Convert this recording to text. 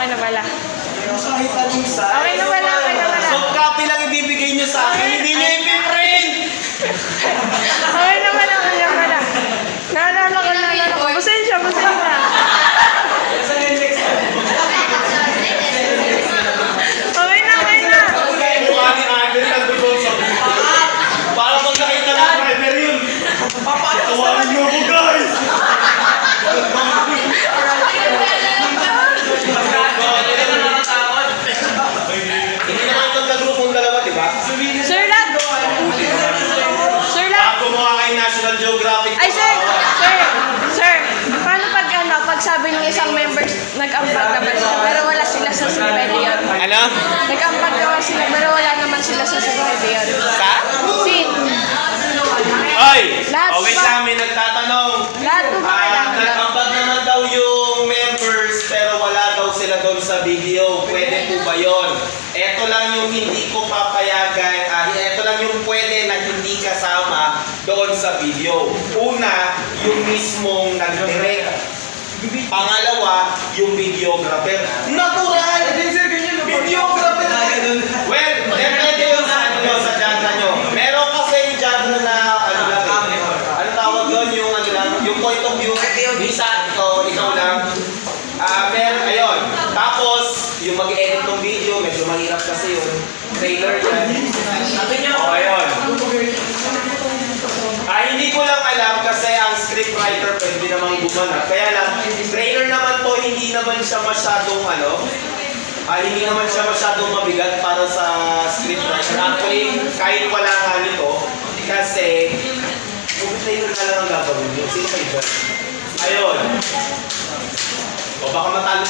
Okay na pala. Kahit anong size. Okay na pala, okay na pala. Soft copy lang ibibigay niyo sa akin, hindi niyo ipiprint! Okay na pala, okay na pala. Naalala ko. Pasensya. Okay na. Mukha ni Agel nagdoon sa para pag nakita ng driver yun. Tawarin niyo ako, guys! Hindi naman itong kagrupong dalawa, di ba? Sir Lat! Bago mo kay National Geographic. Ay, sir! Paano pag sabi ng isang members, nag-ambag naman sila, pero wala sila sa rebellion? Ano? Nag-ambag naman sila, pero wala naman sila sa rebellion. Sa? Sin! Oy! Lahat Oh, wait ba? lang, may nagtatanong. Lahat po ba kailangan na? Nag-ambag naman daw yung members, pero wala daw sila doon sa video. Pwede po ba yun? Ito lang yung hindi ko papayagan. Ito lang yung pwede na hindi kasama doon sa video. Una, yung mismong nag-direct. Pangalawa, yung videographer. Natural! Videographer! Well, depende yun sa sa genre nyo. Meron kasi yung genre na, ano tawag doon, yung point of view. Bisa, ikaw lang. Meron, ayun. Tapos, yung mag-edit ng video, medyo mahirap kasi yung trailer yan. Ayun. Hindi ko lang alam kasi ang scriptwriter pwede namang gumanap. Kaya lang, trailer naman to, hindi naman siya masyadong hindi naman siya masyadong mabigat para sa scriptwriter. Actually, kahit wala nga nito, kasi kung trailer na lang ang gagawin nyo, sino kayo dyan? Ayun. O baka matalo